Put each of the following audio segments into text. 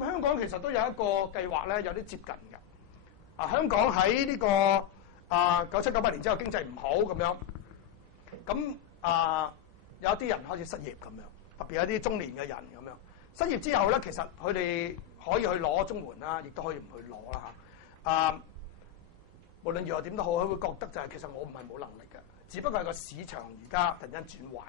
咁香港其實都有一個計劃咧，有啲接近嘅。香港喺呢個97、98年之後經濟唔好咁樣，咁有啲人開始失業咁樣，特別有啲中年嘅人咁樣。失業之後咧，其實佢哋可以去攞綜援啦，亦都可以唔去攞啦嚇。無論如何點都好，佢會覺得就係其實我唔係冇能力嘅，只不過係個市場而家突然間轉壞，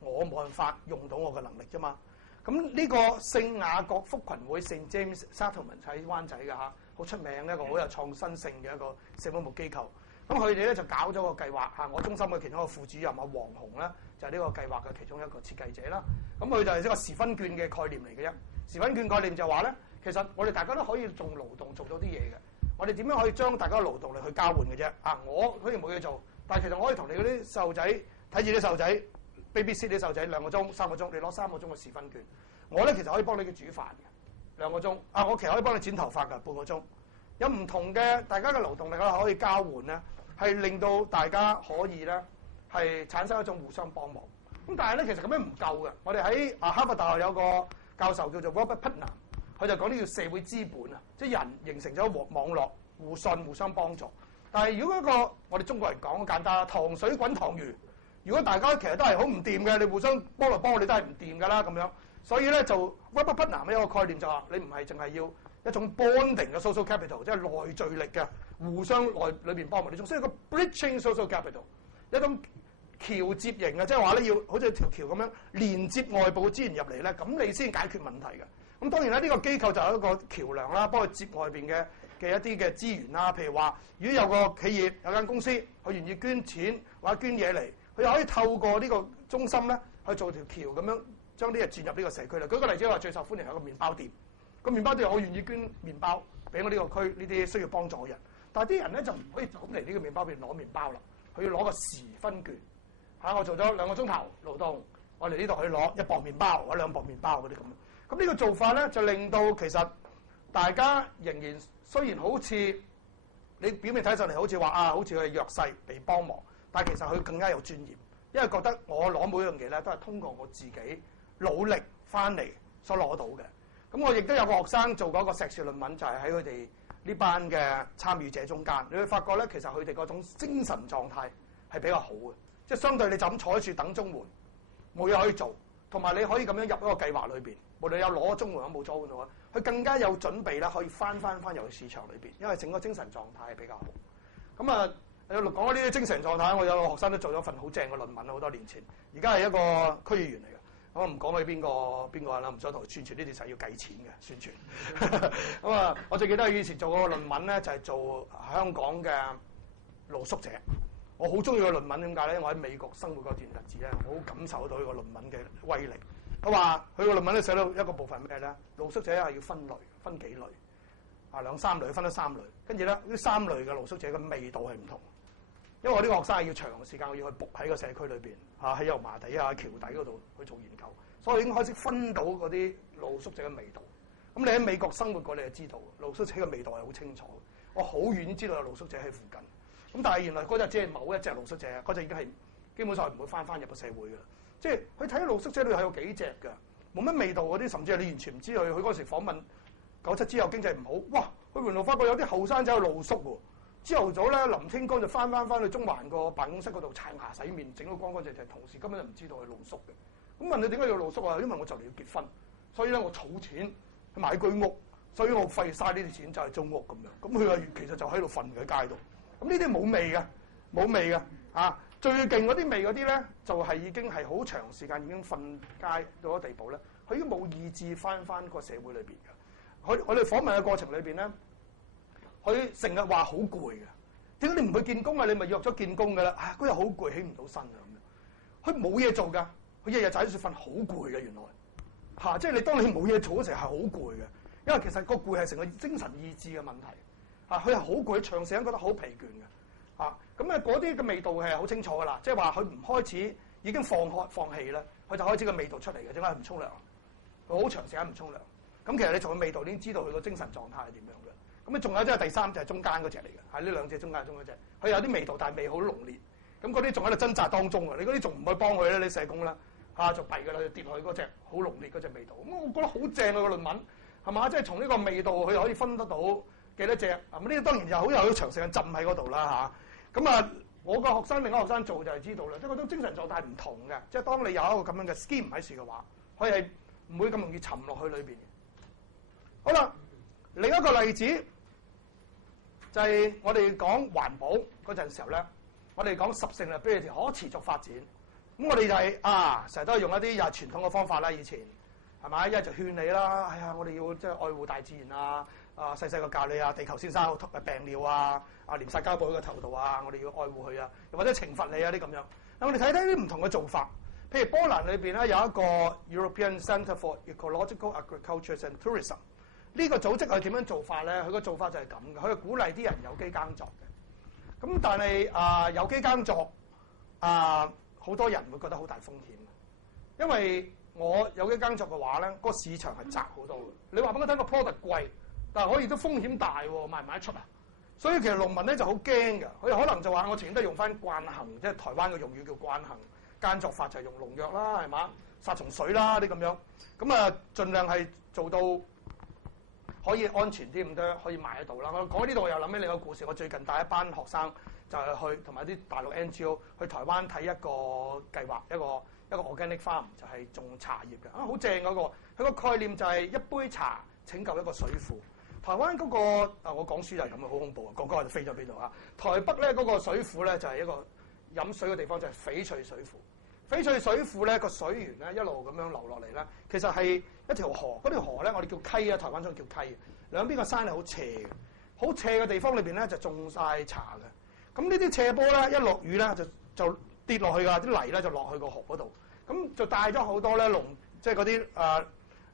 我冇辦法用到我嘅能力啫嘛。咁呢個聖雅各福群會 St. James Settlement 喺灣仔嘅嚇，好出名一個好有創新性嘅一個社會服務機構。咁佢哋咧就搞咗個計劃嚇，我中心嘅其中一個副主任黃洪咧就係呢個計劃嘅其中一個設計者啦。咁佢就係一個時分券嘅概念嚟嘅啫。時分券概念就話咧，其實我哋大家都可以用勞動做到啲嘢嘅。我哋點樣可以將大家嘅勞動力去交換嘅啫？我好似冇嘢做，但係其實我可以同你嗰啲細路仔睇住啲細路仔 babysit 啲細路仔2個鐘、3個鐘，你攞3個鐘嘅時分券。我咧其實可以幫你煮飯嘅2個鐘。我其實可以幫你剪頭髮嘅半個鐘。有唔同嘅大家嘅勞動力可以交換咧，係令到大家可以咧係產生一種互相幫忙。咁但係咧其實咁樣唔夠嘅。我哋喺哈佛大學有個教授叫做 Robert Putnam。佢就講呢叫社會資本啊，即係人形成咗網絡，互信、互相幫助。但係如果一個我哋中國人講好簡單，糖水滾糖魚。如果大家其實都係好唔掂嘅，你互相幫來幫去，你都係唔掂㗎啦咁樣。所以咧就 Robert Putnam 一個概念就話，你唔係淨係要一種 bonding 嘅 social capital， 即係內聚力嘅互相裏邊幫忙，你仲需要一個 bridging social capital， 一種橋接型嘅，即係話咧要好似條橋咁樣連接外部資源入嚟咧，咁你先解決問題嘅。咁當然啦，呢個機構就係一個橋梁啦，幫佢接外邊嘅一啲嘅資源啦。譬如話，如果有個企業有間公司，佢願意捐錢或者捐嘢嚟，佢又可以透過呢個中心咧去做條橋咁樣，將啲嘢轉入呢個社區啦。舉個例子話，最受歡迎係個麵包店，個麵包店我願意捐麵包俾我呢個區呢啲需要幫助嘅人，但係啲人咧就唔可以咁嚟呢個麵包店攞麵包啦，佢要攞個時分券我做咗2個鐘頭勞動，我嚟呢度可以攞1磅麵包或者2磅麵包嗰啲咁。咁呢個做法咧，就令到其實大家仍然雖然好似你表面睇上嚟好似話好似佢係弱勢被幫忙，但係其實佢更加有尊嚴，因為覺得我攞每樣嘢咧都係通過我自己努力翻嚟所攞到嘅。咁我亦都有個學生做過一個碩士論文，就係喺佢哋呢班嘅參與者中間，你會發覺咧，其實佢哋嗰種精神狀態係比較好嘅，即係相對你就咁坐喺處等綜援，冇嘢可以做，同埋你可以咁樣入一個計劃裏邊。無論有攞綜援有冇綜援啊，佢更加有準備啦，可以翻入去市場裏邊，因為整個精神狀態係比較好。咁講開呢啲精神狀態，我有個學生都做咗份好正嘅論文好多年前，而家係一個區議員嚟嘅。我唔講佢邊個啦，唔想同佢宣傳，呢啲就係要計錢嘅宣傳。咁我最記得佢以前做嗰個論文咧，就係做香港嘅露宿者。我好中意個論文，點解咧？因為我喺美國生活嗰段日子咧，我好感受到呢個論文嘅威力。佢話佢個論文咧寫到一個部分咩咧？露宿者係要分類，分幾類2、3類，分咗3類。跟住咧，呢3類嘅露宿者嘅味道係唔同。因為我呢個學生係要長時間，我要去仆喺個社區裏邊喺油麻地橋底嗰度去做研究，所以我已經開始分到嗰啲露宿者嘅味道。咁你喺美國生活過，你就知道露宿者嘅味道係好清楚。我好遠知道有露宿者喺附近。咁但係原來嗰隻只係某一隻露宿者，嗰隻已經係基本上係唔會翻入個社會㗎啦。即係佢睇露宿者裏係有幾隻㗎，冇乜味道嗰啲，甚至係你完全唔知佢嗰時訪問97之後經濟唔好，哇！佢原來發覺有啲後生仔去露宿喎。朝頭早咧，臨天光就翻去中環個辦公室嗰度刷牙洗面，整到乾乾淨淨。同事根本就唔知道佢露宿嘅。咁問你點解要露宿啊？因為我就嚟要結婚，所以咧我儲錢去買居屋，所以我費晒呢啲錢就係租屋咁樣。咁佢話其實就喺度瞓喺街度。咁呢啲冇味嘅，冇味嘅啊！最勁嗰啲味嗰啲咧，就係已經係好長時間已經瞓街到咗地步咧，佢已經冇意志翻個社會裏邊嘅。我哋訪問嘅過程裏邊咧，佢成日話好攰嘅。點解你唔去見工啊？你咪約咗見工㗎啦。嗰日好攰，起唔到身啊咁樣。佢冇嘢做㗎，佢日日就喺度瞓，好攰嘅原來。即係你當你冇嘢做嗰時係好攰嘅，因為其實個攰係成個精神意志嘅問題。佢係好攰，長時間覺得好疲倦嘅。咁嗰啲嘅味道係好清楚㗎啦，即係話佢唔開始已經放棄啦，佢就開始個味道出嚟嘅。點解唔沖涼？佢好長時間唔沖涼。咁其實你從個味道已經知道佢個精神狀態係點樣嘅。咁仲有即係第3就係中間嗰隻嚟嘅，呢2隻中間嗰隻，佢有啲味道，但係味好濃烈。咁嗰啲仲喺度掙扎當中啊！你嗰啲仲唔去幫佢咧？你社工啦就弊㗎啦，就跌落去嗰隻好濃烈嗰隻味道。咁我覺得好正啊個論文係嘛？即係從呢個味道佢可以分得到幾多隻。咁呢啲當然就好有長時間浸喺嗰度啦嚇。咁啊，我個學生另一個學生做就係知道啦，即係嗰種精神狀態唔同嘅。即係當你有一個咁樣嘅 scheme 喺樹嘅話，佢係唔會咁容易沉落去裏邊嘅。好啦，另一個例子就係我哋講環保嗰陣時候咧，我哋講sustainability可持續發展。咁我哋就係成日都係用一啲又係傳統嘅方法啦，以前係咪？一係就勸你啦，哎呀，我哋要即係愛護大自然啊！細細個教你啊，地球先生病了啊，黏晒膠布喺個頭度啊，我哋要愛護佢啊，又或者懲罰你啊啲咁樣。咁我哋睇睇啲唔同嘅做法，譬如波蘭裏邊咧有一個 European Centre for Ecological Agriculture and Tourism。呢個組織係點樣做法咧？佢個做法就係咁嘅，佢係鼓勵啲人有機耕作嘅。咁但係有機耕作好多人會覺得好大風險，因為我有機耕作嘅話咧，個市場係窄好多嘅。你話俾我聽個 product 貴，但係可以都風險大喎，賣唔賣得出啊？所以其實農民咧就好驚嘅，佢可能就話我情願都用翻慣行，即係台灣嘅用語叫慣行耕作法，就係用農藥啦，係嘛？殺蟲水啦啲咁樣，咁盡量係做到可以安全啲咁多，可以賣得到啦。我講呢度我又諗起另一個故事，我最近帶一班學生就係去同埋啲大陸 NGO 去台灣睇一個計劃，一個 organic farm 就係種茶葉嘅，好正嗰個。佢個概念就係一杯茶拯救一個水庫。台灣嗰個我講書就係咁嘅，好恐怖啊！講講就飛咗邊度啊？台北咧嗰個水庫咧就係一個飲水嘅地方，就係翡翠水庫。翡翠水庫咧個水源咧一路咁樣流落嚟咧，其實係一條河。嗰條河咧我哋叫溪啊，台灣中叫溪。兩邊個山係好斜嘅，好斜嘅地方裏邊咧就種晒茶嘅。咁呢啲斜坡咧一落雨咧就跌落去㗎，啲泥咧就落去個河嗰度。咁就帶咗好多咧即係嗰啲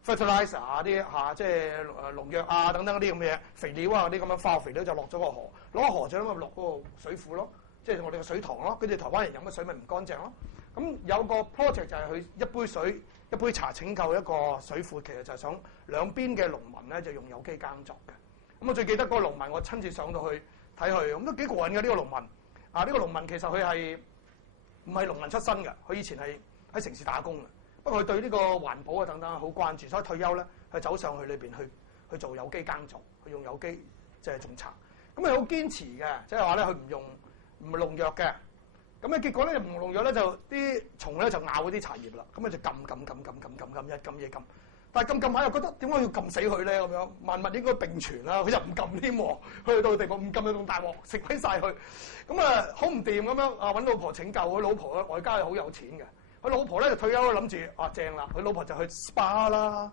fertilizer 啊啲即係農藥啊等等嗰啲咁嘅嘢，肥料啊嗰啲咁樣化學肥料就落咗個河，攞個河就咁樣落嗰個水庫咯，即係我哋嘅水塘咯。跟住台灣人飲嘅水咪唔乾淨咯。咁有個 project 就係佢一杯水一杯茶拯救一個水庫，其實就係想兩邊嘅農民咧就用有機耕作嘅。咁我最記得嗰個農民，我親自上到去睇佢，咁都幾過癮嘅呢個農民。呢個農民其實佢係唔係農民出身嘅？佢以前係喺城市打工嘅。不過佢對呢個環保啊等等好關注，所以退休咧，佢走上去裏邊去做有機耕作，佢用有機即係種茶。咁佢好堅持嘅，即係話咧佢唔係農藥嘅。咁咧結果咧唔用農藥咧就啲蟲咧就咬嗰啲茶葉啦。咁佢就撳一撳嘢撳。但係撳下又覺得點解要撳死佢咧？咁樣萬物應該並存啦，佢就唔撳添喎。去到地步唔撳就咁大鑊，食鬼晒佢。咁好唔掂咁樣揾老婆拯救佢。老婆外家係好有錢嘅。佢老婆咧就退休諗住正啦，佢老婆就去 SPA 啦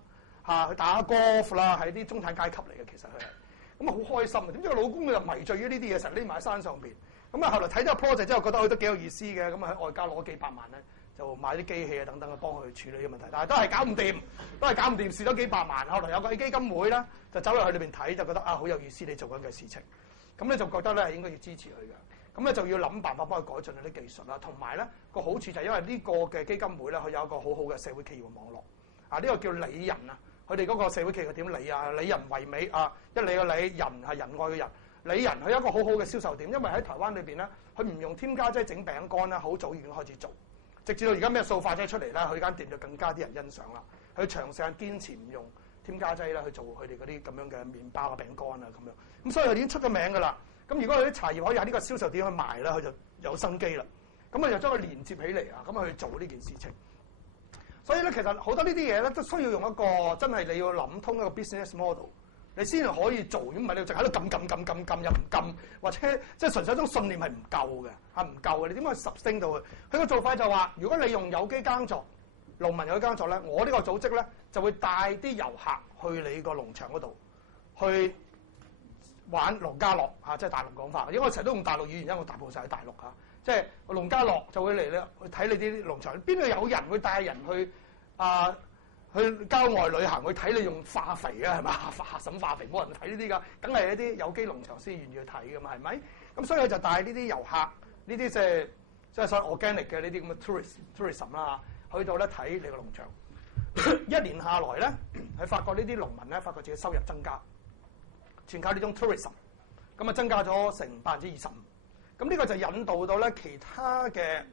去打 golf 啦，係啲中產階級嚟嘅其實佢係，咁好開心啊！點知個老公就迷醉於呢啲嘢，成日匿埋喺山上邊。咁後來睇咗個 project 之後，覺得佢都幾有意思嘅，咁喺外家攞幾百萬咧，就買啲機器啊等等去幫佢處理啲問題，但係都係搞唔掂，蝕咗幾百萬。後來有個基金會咧就走入去裏邊睇，就覺得好有意思你做緊嘅事情，咁咧就覺得咧應該要支持佢嘅。咁咧就要諗辦法幫佢改進嗰啲技術啦，同埋咧個好處就係因為呢個嘅基金會咧，佢有一個好好嘅社會企業嘅網絡。呢個叫理人啊，佢哋嗰個社會企業點理啊？理人為美啊，一理個理，人係仁愛嘅人。理人佢有一個好好嘅銷售點，因為喺台灣裏邊咧，佢唔用添加劑整餅乾啦，好早已經開始做，直至到而家咩塑化劑出嚟啦，佢間店就更加啲人欣賞啦。佢長時間堅持唔用添加劑啦，去做佢哋嗰啲咁樣嘅麵包啊、餅乾啊咁樣。咁所以佢已經出咗名㗎啦。咁如果佢啲茶葉可以喺呢個銷售點去賣啦，佢就有生機啦。咁佢就將佢連接起嚟啊，咁去做呢件事情。所以咧，其實好多呢啲嘢咧，都需要用一個真係你要諗通一個 business model，你先至可以做。如果唔係，你淨喺度撳又唔撳，或者即係純粹一種信念係唔夠嘅，係唔夠嘅。你點樣去sustain到佢？佢個做法就話，如果你用有機耕作、農民有機耕作咧，我呢個組織咧就會帶啲遊客去你個農場嗰度去玩農家樂即係大陸講法。因為我成日都用大陸語言，因為我大部分喺大陸即係農家樂就會嚟咧去睇你啲農場。邊度有人會帶人去去郊外旅行去睇你用化肥啊？係嘛？審化肥冇人睇呢啲㗎，梗係一啲有機農場先願意去睇㗎嘛？係咪？咁所以佢就帶呢啲遊客，呢啲即係所謂 organic 嘅呢啲咁嘅 tourism 啦，去到咧睇你個農場。一年下來咧，佢發覺呢啲農民咧，發覺自己收入增加，全靠呢種 tourism， 咁增加咗成25%。咁呢個就引導到咧其他嘅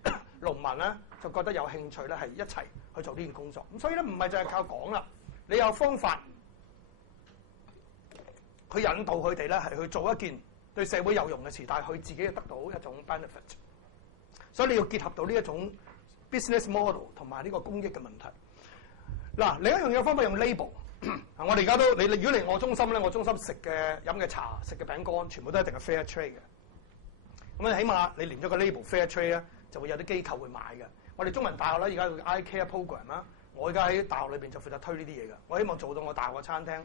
農民咧，就覺得有興趣咧，係一齊去做呢件工作。咁所以咧唔係淨係靠講啦，你有方法，去引導佢哋咧係去做一件對社會有用嘅事，但係佢自己得到一種 benefit。所以你要結合到呢一種 business model 同埋呢個公益嘅問題。嗱，另一樣嘢方法用 label。我哋而家都你如果嚟我中心咧，我中心食嘅飲嘅茶、食嘅餅乾，全部都一定係 fair trade 嘅。咁啊，起碼你連咗個 label fair trade 咧，就會有啲機構會買嘅。我哋中文大學咧，而家有個 iCare program 啦，我而家喺大學裏邊就負責推呢啲嘢嘅。我希望做到我大學嘅餐廳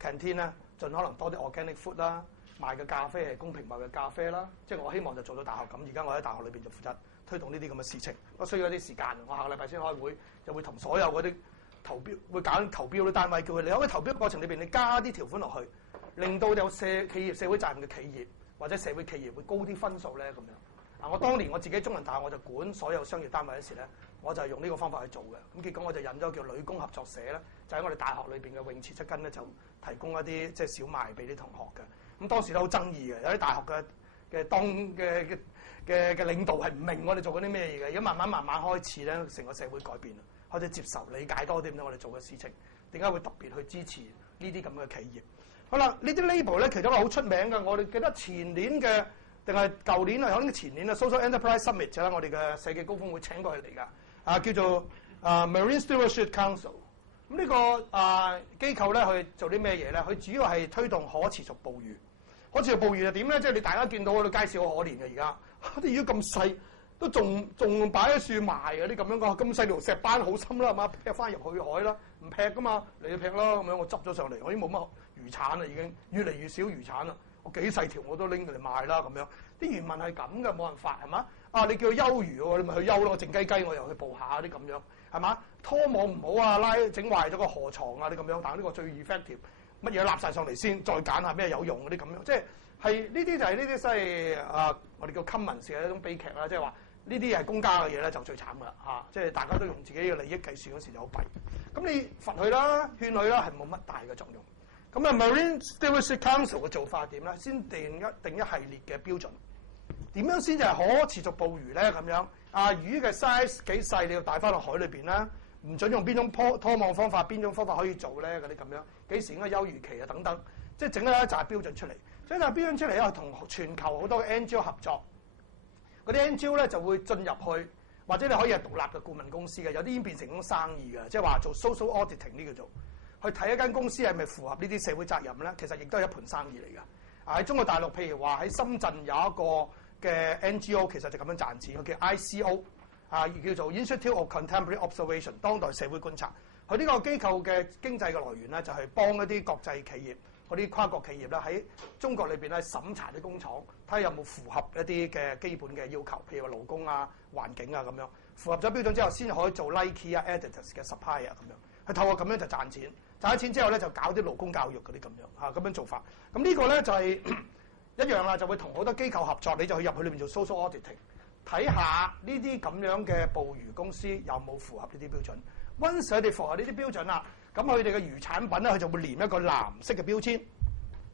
canteen 咧，盡可能多啲 organic food 啦，賣嘅咖啡係公平賣嘅咖啡啦。即係我希望就做到大學咁。而家我喺大學裏邊就負責推動呢啲咁嘅事情。我需要一啲時間，我下個禮拜先開會，就會同所有嗰啲投標會揀投標啲單位，叫佢哋喺投標過程裏邊，你加啲條款落去，令到有企業社會責任嘅企業或者社會企業會高啲分數咧咁樣。嗱，我當年我自己中文大學我就管所有商業單位嗰時咧，我就係用呢個方法去做嘅。咁結果我就引咗叫女工合作社咧，就喺我哋大學裏邊嘅泳池側跟咧，就提供一啲即係小賣俾啲同學嘅。咁當時都好爭議嘅，有啲大學嘅當嘅領導係唔明我哋做緊啲咩嘢嘅。而家慢慢開始咧，成個社會改變啦，開始接受理解多啲咁我哋做嘅事情，點解會特別去支持呢啲咁嘅企業？好啦，呢啲 label 咧，其中一個好出名嘅，我哋記得前年嘅定係舊年啊，可能前年啊 Social Enterprise Summit 就係我哋嘅世紀高峰會請過佢嚟㗎，叫做Marine Stewardship Council。咁呢個機構咧去做啲咩嘢咧？佢主要係推動可持續捕魚。可持續捕魚係點咧？即係你大家見到嗰啲街市好可憐嘅而家，啲魚咁細都仲擺喺樹賣嘅啲咁樣嘅，咁細條石斑好深啦，係嘛？劈翻入去海啦，唔劈㗎嘛，你要劈啦咁樣。我執咗上嚟，我已經冇乜魚產啦，已經越嚟越少魚產啦。我幾細條我都拎佢嚟賣啦咁樣。啲漁民係咁嘅，冇辦法係嘛？你叫佢休魚喎，你咪去休咯。我靜雞雞我又去捕下啲咁樣係嘛？拖網唔好啊，整壞咗個河床啊啲咁樣。但係呢個最 effective，乜嘢立晒上嚟先，再揀下咩有用嗰啲咁樣。即係呢啲就係呢啲即係我哋叫 commons 嘅一種悲劇啦。即係話呢啲係公家嘅嘢咧就最慘㗎啦嚇。即係大家都用自己嘅利益計算嗰時就好弊。咁你罰佢啦、勸佢啦係冇乜大嘅作用。咁啊 Marine Stewardship Council 嘅做法係點咧？先定一系列嘅標準。點樣先至係可持續捕魚咧？咁樣魚嘅 size 幾細，你要帶翻落海裏邊啦。唔準用邊種拖網方法，邊種方法可以做咧？嗰啲咁樣幾時應該休漁期啊？等等，即係整咗一紮標準出嚟。整一紮標準出嚟咧，同全球好多嘅 NGO 合作。嗰啲 NGO 咧就會進入去，或者你可以係獨立嘅顧問公司嘅，有啲已經變成一種生意嘅，即係話做 social auditing 呢叫做。去睇一間公司係咪符合呢啲社會責任咧？其實亦都係一盤生意嚟㗎。喺中國大陸，譬如話喺深圳有一個嘅 NGO，其實就咁樣賺錢，佢叫 ICO，叫做 Institute of Contemporary Observation， 當代社會觀察。佢呢個機構嘅經濟嘅來源咧，就係幫一啲國際企業、嗰啲跨國企業咧喺中國裏邊咧審查啲工廠，睇下有冇符合一啲嘅基本嘅要求，譬如話勞工啊、環境啊咁樣，符合咗標準之後，先可以做 Nike 啊、Adidas 嘅 supplier 咁樣。佢透過咁樣就賺錢。賺咗錢之後咧，就搞啲勞工教育嗰啲咁樣咁樣做法。咁呢個咧就係一樣啦，就會同好多機構合作，你就去入去裏面做 social auditing，睇下呢啲咁樣嘅捕魚公司有冇符合呢啲標準。Once 佢哋符合呢啲標準啦，咁佢哋嘅魚產品咧，佢就會黏一個藍色嘅標籤，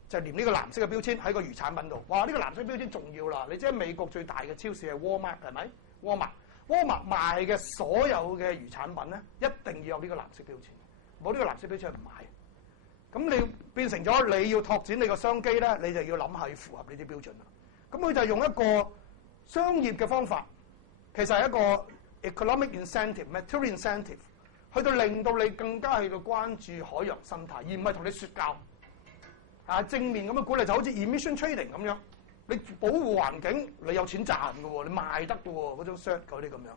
就黏呢個藍色嘅標籤喺個魚產品度。哇！呢個藍色標籤重要啦。你知美國最大嘅超市係 Walmart 係咪？Walmart 賣嘅所有嘅魚產品咧，一定要有呢個藍色標籤。冇呢個藍色標籤唔買，咁你變成咗你要拓展你個商機咧，你就要諗下要符合呢啲標準啦。咁佢就用一個商業嘅方法，其實係一個 economic incentive、material incentive， 去到令到你更加去到關注海洋生態，而唔係同你説教。正面咁樣鼓勵，就好似 emission trading 咁樣，你保護環境，你有錢賺嘅喎，你賣得嘅喎，嗰種 shirt 嗰啲咁樣，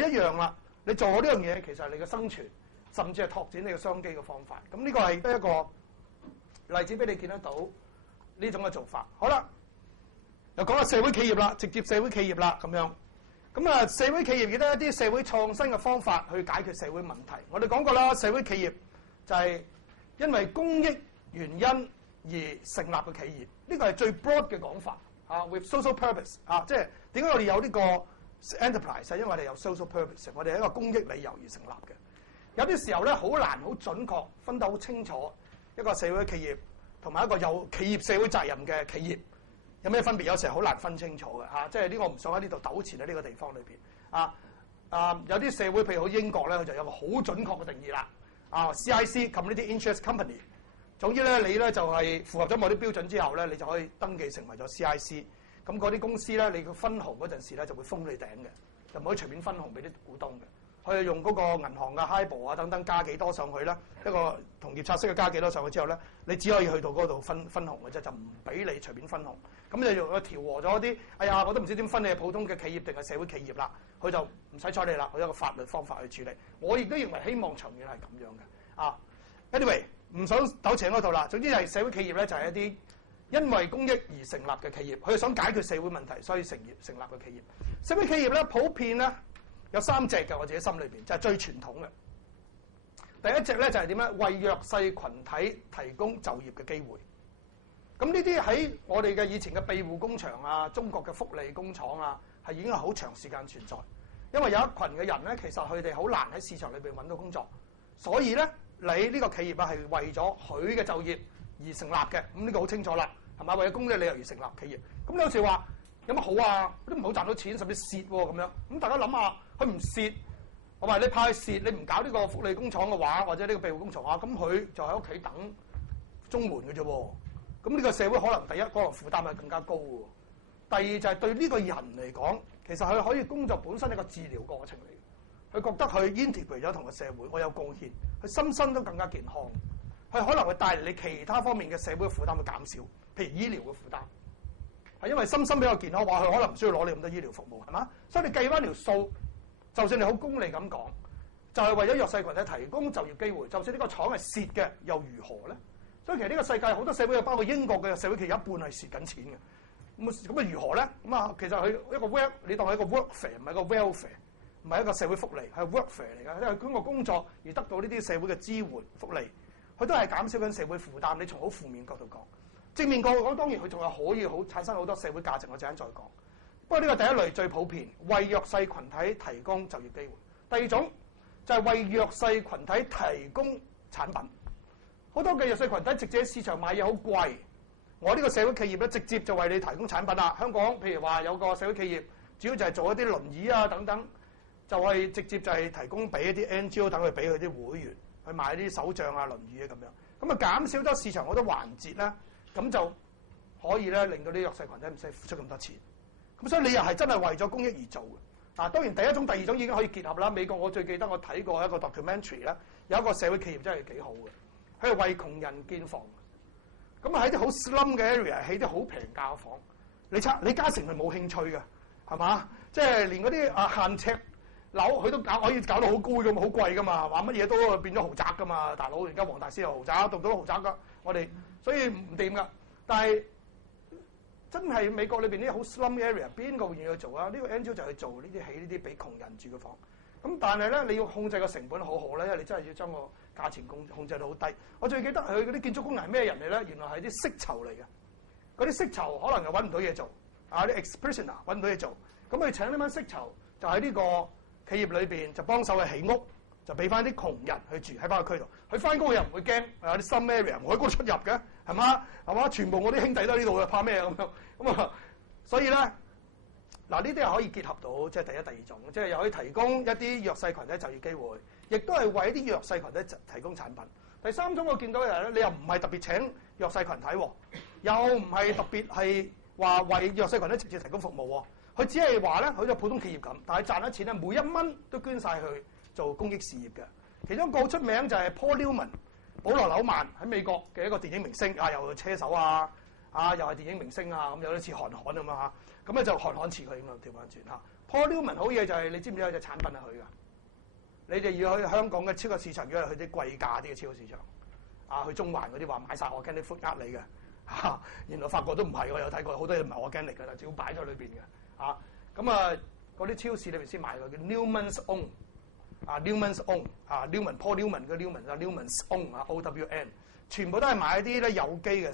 係一樣啦。你做呢樣嘢，其實係你嘅生存，甚至係拓展你嘅商機嘅方法。咁呢個係一個例子俾你見得到呢種嘅做法。好啦，又講下社會企業啦，直接社會企業啦咁樣。咁社會企業亦都係一啲社會創新嘅方法去解決社會問題。我哋講過啦，社會企業就係因為公益原因而成立嘅企業，呢個係最 broad 嘅講法。with social purpose 即係點解我哋有呢個 enterprise？係因為我哋有 social purpose， 我哋係一個公益理由而成立嘅。有啲時候咧，好難好準確分得好清楚一個社會企業同埋一個有企業社會責任嘅企業有咩分別？有時候好難分清楚嘅即係呢個唔想喺呢度糾纏喺呢個地方裏邊有啲社會譬如好英國咧，佢就有個好準確嘅定義啦CIC Community Interest Company，總之咧，你咧就係符合咗某啲標準之後咧，你就可以登記成為咗 CIC。咁嗰啲公司咧，你個分紅嗰陣時咧就會封你頂嘅，就唔可以隨便分紅俾啲股東嘅。佢用嗰個銀行嘅 HIBOR 啊等等加幾多上去啦，一個同業拆息嘅加幾多上去之後咧，你只可以去到嗰度分紅嘅啫，就唔俾你隨便分紅。咁就用佢調和咗啲，哎呀，我都唔知點分你係普通嘅企業定係社會企業啦，佢就唔使睬你啦，佢有個法律方法去處理。我亦都認為希望長遠係咁樣嘅。啊 ，anyway 唔想糾纏嗰度啦。總之係社會企業咧，就係一啲因為公益而成立嘅企業，佢想解決社會問題，所以成立嘅企業。社會企業咧，普遍咧有3隻嘅，我自己心裏邊就係最傳統嘅。第一隻咧就係點咧？為弱勢群體提供就業嘅機會。咁呢啲喺我哋嘅以前嘅庇護工場啊、中國嘅福利工廠啊，係已經係好長時間存在。因為有一群嘅人咧，其實佢哋好難喺市場裏邊揾到工作，所以咧你呢個企業啊係為咗佢嘅就業而成立嘅。咁呢個好清楚啦，係咪？為咗公益理由而成立企業。咁你有時話有乜好啊？都唔好賺到錢，甚至蝕喎咁樣。咁大家諗下，佢唔蝕，我話你派蝕，你唔搞呢個福利工廠嘅話，或者呢個庇護工廠啊，咁佢就喺屋企等綜援嘅啫喎。咁呢個社會可能第一嗰個負擔係更加高喎。第二就係對呢個人嚟講，其實佢可以工作本身係一個治療過程嚟嘅。佢覺得佢 integrate 咗同個社會，我有貢獻，佢心身都更加健康。佢可能會帶嚟你其他方面嘅社會嘅負擔會減少，譬如醫療嘅負擔。係因為心身比較健康，話佢可能唔需要攞你咁多醫療服務，係嘛？所以你計翻條數，就算你好功利咁講，就係為咗弱勢群體提供就業機會。就算呢個廠係蝕嘅，又如何咧？所以其實呢個世界好多社會，包括英國嘅社會，其實一半係蝕緊錢嘅。咁啊如何咧？咁啊其實佢一個 work， 你當係一個 workfare， 唔係一個 welfare， 唔係一個社會福利，係 workfare 嚟㗎。因為經過工作而得到呢啲社會嘅支援福利，佢都係減少緊社會負擔。你從好負面角度講，正面角度講，當然佢仲係可以好產生好多社會價值。我陣間再講。不過呢個第一類最普遍，為弱勢群體提供就業機會。第二種就係為弱勢群體提供產品。好多嘅弱勢群體直接喺市場買嘢好貴，我呢個社會企業咧直接就為你提供產品啦。香港譬如話有個社會企業，主要就係做一啲輪椅啊等等，就係直接就係提供俾一啲 NGO 等佢俾佢啲會員去買啲手杖啊、輪椅啊咁樣。咁啊減少咗市場好多環節啦，咁就可以咧令到啲弱勢群體唔使付出咁多錢。咁所以你又係真係為咗公益而做嘅。啊，當然第一種、第二種已經可以結合啦。美國我最記得我睇過一個 documentary 咧，有一個社會企業真係幾好嘅。佢係為窮人建房，咁喺啲好 slum 嘅 area 起啲好平價嘅房。李嘉誠係冇興趣嘅，係嘛？即係連嗰啲限尺樓，佢都可以搞到好高咁，好貴噶嘛，話乜嘢都變咗豪宅噶嘛。大佬而家黃大仙有豪宅，讀到豪宅噶，我哋所以唔掂噶。但係真係美國裏邊啲好 slum area， 邊個願意去做啊？呢個 NGO 就去做呢啲起呢啲俾窮人住嘅房。咁但係咧，你要控制個成本好好咧，因為你真係要將個價錢控制到好低。我最記得佢嗰啲建築工人係咩人嚟咧？原來係啲釋囚嚟嘅。嗰啲釋囚可能又揾唔到嘢做，啲 ex-prisoner 揾唔到嘢做，咁佢請呢班釋囚就喺呢個企業裏邊就幫手去起屋，就俾翻啲窮人去住喺翻個區度。佢翻工又唔會驚，有啲 slum area 我喺嗰度出入嘅，係嘛？全部我啲兄弟都喺呢度嘅，怕咩咁樣？咁啊，所以咧。嗱，呢啲係可以結合到，即係第一、第二種，即係又可以提供一啲弱勢群體就業機會，亦都係為一啲弱勢群體提供產品。第三種我見到嘅人咧，你又唔係特別請弱勢群體喎，又唔係特別係話為弱勢群體直接提供服務喎，佢只係話咧，好似普通企業咁，但係賺咗錢咧，每一蚊都捐晒去做公益事業嘅。其中一個好出名就係 Paul Newman 保羅紐曼喺美國嘅一個電影明星啊，又係車手啊，又係電影明星啊，咁有啲似韓寒咁嘛嚇。咁咧就韓寒似佢咁啊，調翻轉嚇。Paul Newman 好嘢就係你知唔知有隻產品係佢㗎？你哋要去香港嘅超級市場，如果係去啲貴價啲嘅超級市場，去中環嗰啲話買晒organic food 呃你嘅嚇，原來發覺都唔係，我有睇過好多嘢唔係organic㗎啦，只要擺咗裏邊嘅咁嗰啲超市裏邊先買嘅，叫 Newman's Own，Newman's Own，Newman Paul Newman 嘅 Newman's Own OWN， 全部都係買一啲咧有機嘅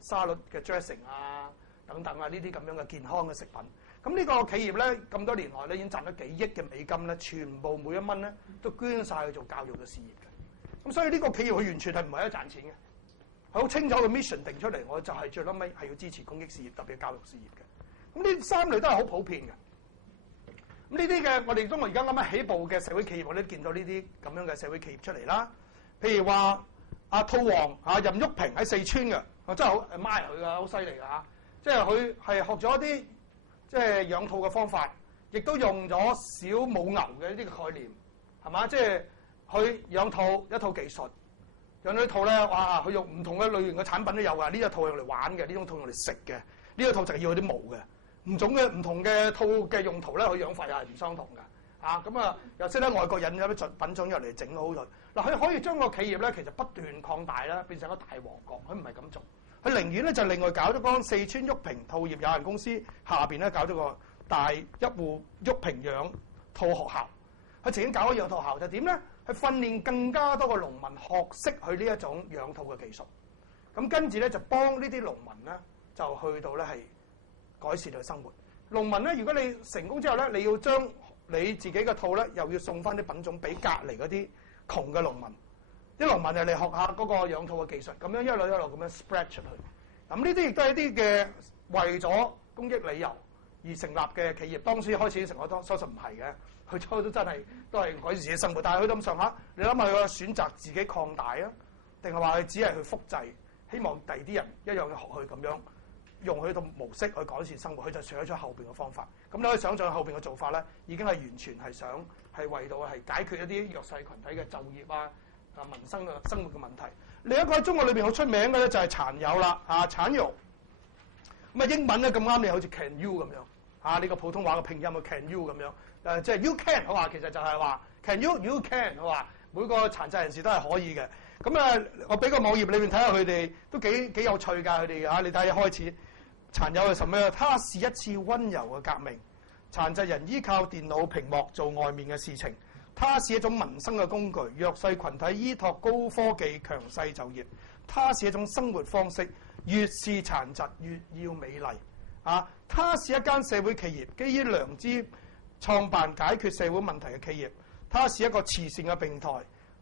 沙律嘅 dressing 等等呢啲咁樣嘅健康嘅食品。咁呢個企業咧咁多年來咧已經賺咗幾億嘅美金咧，全部每一蚊咧都捐晒去做教育嘅事業嘅。咁所以呢個企業佢完全係唔係為咗賺錢嘅，佢好清楚個 mission 定出嚟，我就係最撚尾係要支持公益事業，特別係教育事業嘅。咁呢三類都係好普遍嘅。咁呢啲嘅我哋中國而家啱啱起步嘅社會企業，我哋都見到呢啲咁樣嘅社會企業出嚟啦。譬如話兔王任旭平喺四川嘅，我真係好 admire 佢㗎，好犀利㗎嚇！即係佢係學咗一啲即係養兔嘅方法，亦都用咗小母牛嘅呢個概念，係嘛？即係佢養兔一套技術，養到啲兔咧，哇！佢用唔同嘅類型嘅產品都有㗎。呢隻兔用嚟玩嘅，呢種兔用嚟食嘅，呢隻兔就係要佢啲毛嘅。唔同嘅兔嘅用途咧，佢養法又係唔相同嘅。又識得外國引咗啲品種入嚟整好佢。嗱，佢可以將個企業咧，其實不斷擴大啦，變成一個大王國。佢唔係咁做，佢寧願咧就另外搞咗間四川旭平兔業有限公司下邊咧搞咗個大一戶旭平養兔學校。佢曾經搞咗養兔校就點咧？去訓練更加多嘅農民學識佢呢一種養兔嘅技術。咁跟住咧就幫呢啲農民咧就去到咧係改善佢生活。農民咧，如果你成功之後咧，你要將你自己嘅兔咧，又要送翻啲品種俾隔離嗰啲窮嘅農民，啲農民就嚟學下嗰個養兔嘅技術，咁樣一路咁樣 spread 出去。咁呢啲亦都係一啲嘅為咗公益理由而成立嘅企業。當時開始成我相信唔係嘅，佢初都真係都係改善自己生活。但係佢咁上下，你諗下佢選擇自己擴大啊，定係話佢只係去複製，希望第二啲人一樣去學佢咁樣。用佢套模式去改善生活，佢就採取後邊嘅方法。咁你可以想象後邊嘅做法咧，已經係完全係想係為到係解決一啲弱勢群體嘅就業民生嘅生活嘅問題。另一個喺中國裏邊好出名嘅咧就係蠶蛹啦，蠶蛹。咁英文咧咁啱你好似 can you 咁樣，呢個普通話嘅拼音嘅 can you 咁樣，即係 you can 好話其實就係話 can you can 好話每個殘疾人士都係可以嘅。咁我俾個網頁裏面睇下佢哋都幾有趣㗎，佢哋你睇下一開始。蠶蛹係什麼？它是一次溫柔嘅革命。殘疾人依靠電腦屏幕做外面嘅事情。它是一種民生嘅工具。弱勢群體依託高科技強勢就業。它是一種生活方式。越是殘疾越要美麗。它是一間社會企業，基於良知創辦解決社會問題嘅企業。它是一個慈善嘅平台。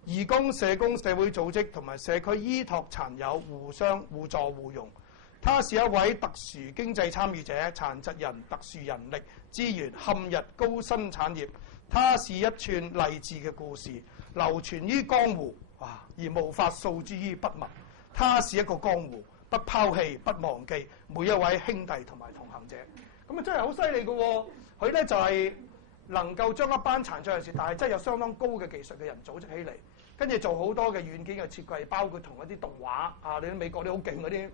義工、社工、社會組織同埋社區依託殘友互相互助互用。他是一位特殊經濟參與者，殘疾人特殊人力資源陷入高新產業。他是一串勵志嘅故事，流傳於江湖，而無法訴諸於筆墨。他是一個江湖，不拋棄不忘記每一位兄弟同埋同行者。咁真係好犀利嘅喎！佢咧就係能夠將一班殘障人士，但係真係有相當高嘅技術嘅人組織起嚟。跟住做好多嘅軟件嘅設計，包括同一啲動畫你啲美國啲好勁嗰啲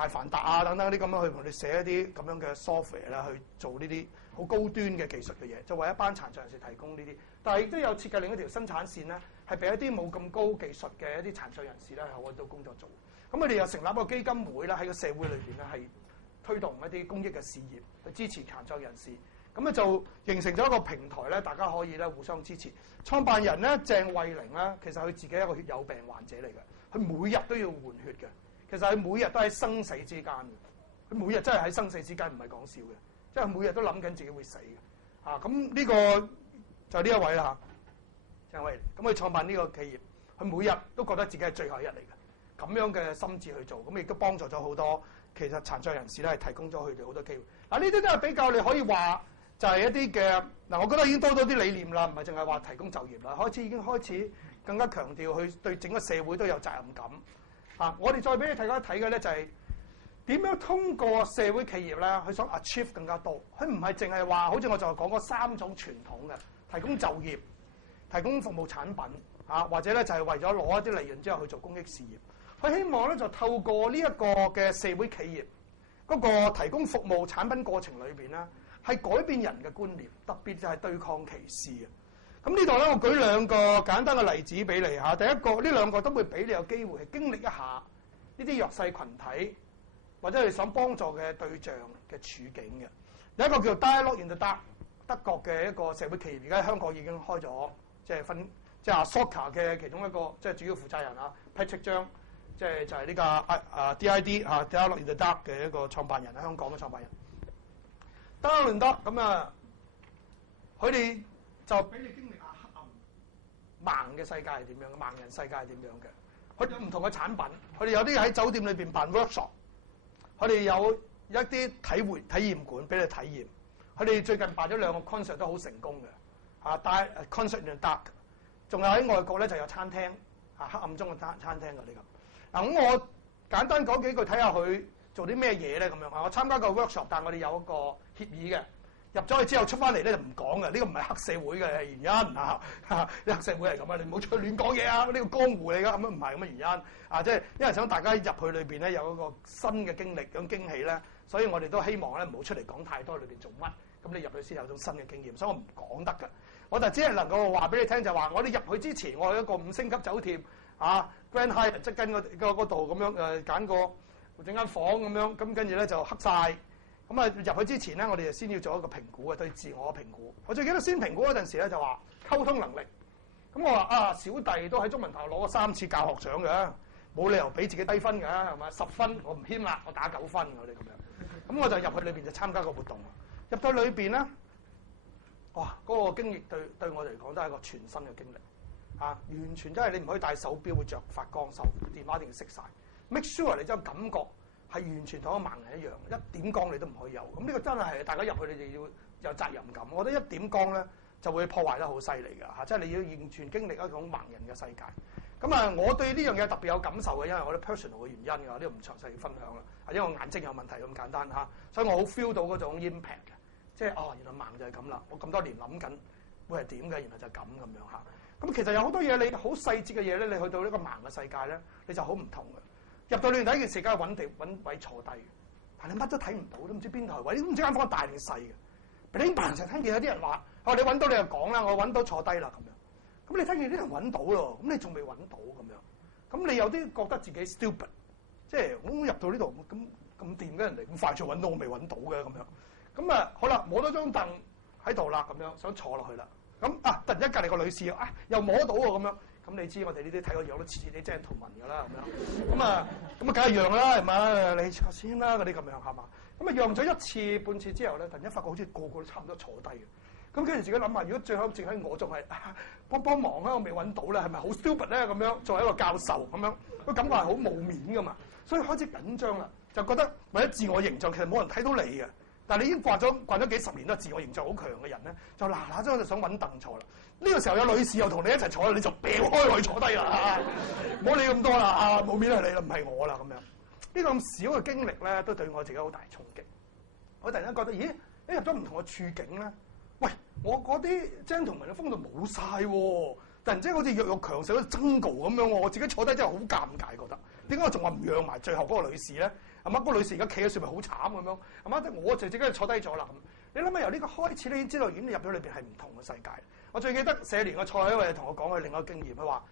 艾凡達等等啲咁樣去同你寫一啲咁樣嘅 software 啦，去做呢啲好高端嘅技術嘅嘢，就為一班殘障人士提供呢啲。但係亦都有設計另一條生產線咧，係俾一啲冇咁高技術嘅一啲殘障人士咧，係揾到工作做。咁佢哋又成立一個基金會啦，喺個社會裏邊咧係推動一啲公益嘅事業，去支持殘障人士。咁咧就形成咗一個平台咧，大家可以咧互相支持。創辦人咧鄭慧玲咧，其實佢自己係一個血友病患者嚟嘅，佢每日都要換血嘅。其實佢每日都喺生死之間嘅，佢每日真係喺生死之間，唔係講笑嘅，即係每日都諗緊自己會死嘅。咁呢個就呢一位啦鄭慧玲。咁佢創辦呢個企業，佢每日都覺得自己係最後一日嚟嘅，咁樣嘅心志去做，咁亦都幫助咗好多其實殘障人士咧，係提供咗佢哋好多機會。呢啲都係比較你可以話。就係一啲嘅我覺得已經多咗啲理念啦，唔係淨係話提供就業啦，已經開始更加強調佢對整個社會都有責任感。我哋再俾你大家睇嘅咧就係點樣通過社會企業咧，佢想 achieve 更加多。佢唔係淨係話，好似我就講嗰3種傳統嘅提供就業、提供服務產品或者咧就係為咗攞一啲利潤之後去做公益事業。佢希望咧就透過呢一個嘅社會企業嗰個提供服務產品過程裏邊咧。係改變人嘅觀念，特別就係對抗歧視嘅。咁呢度咧，我舉2個簡單嘅例子俾你嚇。第一個，呢2個都會俾你有機會係經歷一下呢啲弱勢群體或者係想幫助嘅對象嘅處境嘅。有一個叫 Dialogue in the Dark， 德國嘅一個社會企業，而家喺香港已經開咗，即係阿 Soka 嘅其中一個即係主要負責人Patrick 張，就係呢個DID Dialogue in the Dark 嘅一個創辦人，喺香港嘅創辦人。得唔得咁佢哋就俾你經歷下黑暗盲嘅世界係點樣嘅，盲人世界係點樣嘅。佢哋有唔同嘅產品，佢哋有啲喺酒店裏邊辦 workshop， 佢哋有一啲體驗館俾你體驗。佢哋最近辦咗2個 concert 都好成功嘅，但係 concert in the dark， 仲有喺外國咧就有餐廳黑暗中嘅餐廳嗰啲咁。嗱咁我簡單講幾句，睇下佢做啲咩嘢咧咁樣啊。我參加個 workshop，但係我哋有一個協議嘅。入咗去之後出翻嚟咧就唔講嘅，呢個唔係黑社會嘅原因啊！黑社會係咁啊，你唔好出去亂講嘢啊！呢個江湖嚟㗎，咁樣唔係咁嘅原因啊！即係因為想大家入去裏邊咧有一個新嘅經歷、咁驚喜咧，所以我哋都希望咧唔好出嚟講太多裏邊做乜，咁你入去先有種新嘅經驗，所以我唔講得㗎。我就只係能夠話俾你聽，就話我哋入去之前，我去一個5星級酒店啊 ，Grand Hyatt 即跟嗰度咁樣揀個整間房咁樣，咁跟住咧就黑晒。咁啊入去之前咧，我哋就先要做一個評估嘅，對自我評估。我最記得先評估嗰陣時咧，就話溝通能力。咁我話啊，小弟都喺中文大學攞過3次教學獎嘅，冇理由俾自己低分㗎，係咪？10分我唔謙啦，我打9分我哋咁樣。咁我就入去裏邊就參加個活動。入到裏邊咧，哇！嗰個經歷對我嚟講都係一個全新嘅經歷啊！完全真係你唔可以戴手錶會着發光，手電話一定要熄晒。Make sure 你真係感覺。係完全同一個盲人一樣，一點光你都唔可以有。咁呢個真係大家入去你哋要有責任感。我覺得一點光咧就會破壞得好犀利㗎嚇，即係你要完全經歷一種盲人嘅世界。咁啊，我對呢樣嘢特別有感受嘅，因為我啲 personal 嘅原因㗎，呢個唔詳細分享啦。因為我眼睛有問題咁簡單嚇，所以我好 feel 到嗰種 impact 嘅，即係哦原來盲就係咁啦。我咁多年諗緊會係點嘅，原來就係咁樣嚇。咁其實有好多嘢你好細節嘅嘢咧，你去到呢個盲嘅世界咧，你就好唔同嘅。入到裏面第一件事，梗係揾位坐低，但係你乜都睇唔到，都唔知邊台位，都唔知間房大定細嘅。你扮成聽見有啲人話：你揾到你就講啦，我揾到坐低啦咁樣。咁你聽見啲人揾到咯，咁你仲未揾到咁樣。咁你有啲覺得自己 stupid， 即係我入到呢度咁掂嘅人哋咁快就揾到，我未揾到嘅咁樣。咁啊好啦，摸到張凳喺度啦，咁樣想坐落去啦。咁啊突然間隔離個女士又摸到喎咁樣。咁你知我哋呢啲睇個樣都似啲 gentleman 㗎啦，咁樣咁啊梗係讓啦，係嘛？你坐先啦，嗰啲咁樣係嘛？咁啊讓咗1次半次之後咧，突然間發覺好似個個都差唔多坐低嘅。咁跟住自己諗下，如果最後淨係我仲係幫忙啊，我未揾到咧，係咪好 stupid 咧？咁樣作為一個教授咁樣，個感覺係好冇面㗎嘛，所以開始緊張啦，就覺得為咗自我形象，其實冇人睇到你嘅。但係你已經慣咗幾十年都係自我形象好強嘅人咧，就嗱就想揾凳坐啦。呢個時候有女士又同你一齊坐，你就掉開佢坐低啦，唔好理咁多啦，冇面係你啦，唔係我啦咁樣。呢個咁少嘅經歷咧，都對我自己好大衝擊。我突然間覺得，咦？你入咗唔同嘅處境咧，喂，我嗰啲 gentleman 嘅風度冇晒喎，突然之間好似弱肉強食嗰啲 jungle 咁樣喎，我自己坐低真係好尷尬，覺得點解我仲話唔讓埋最後嗰個女士咧？係嘛？嗰個女士而家企喺上面好慘咁樣，係嘛？我就自己坐低咗啦。你諗下由呢個開始，你已經知道，已經入咗裏邊係唔同嘅世界。我最記得社聯個蔡一偉同我講佢另外一個經驗，佢話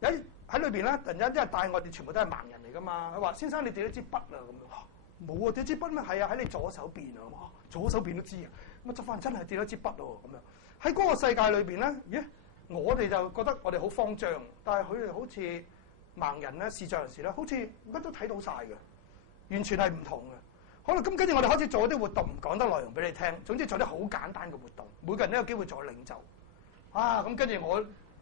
喺裏邊咧，突然間啲人帶我哋全部都係盲人嚟㗎嘛。佢話：先生你哋都支筆啊咁樣，冇啊，跌支筆咩？係啊，喺你左手邊啊，哇，左手邊都知啊。咁啊執翻真係跌咗支筆喎咁樣。喺嗰個世界裏邊咧，咦？我哋就覺得我哋好慌張，但係佢哋好似盲人咧、視障人士咧，好似乜都睇到晒嘅，完全係唔同嘅。好啦，咁跟住我哋開始做啲活動，唔講得內容俾你聽。總之做啲好簡單嘅活動，每個人都有機會做領袖。咁跟住我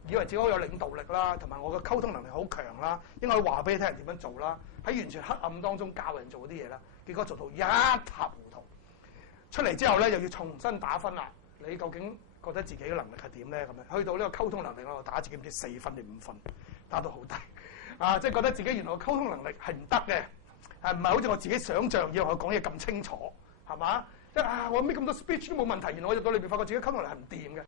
以為自己好有領導力啦，同埋我嘅溝通能力好強啦，應該話俾你聽人點樣做啦。喺完全黑暗當中教人做啲嘢啦，結果做到一塌糊塗。出嚟之後咧，又要重新打分啦。你究竟覺得自己嘅能力係點咧？咁樣去到呢個溝通能力，我打自己唔知4分定5分，打到好低。即係覺得自己原來溝通能力係唔得嘅。唔係好似我自己想像以為我講嘢咁清楚，係嘛？即係我咩咁多 speech 都冇問題，原來我入到裏邊發覺自己溝通能力係唔掂嘅。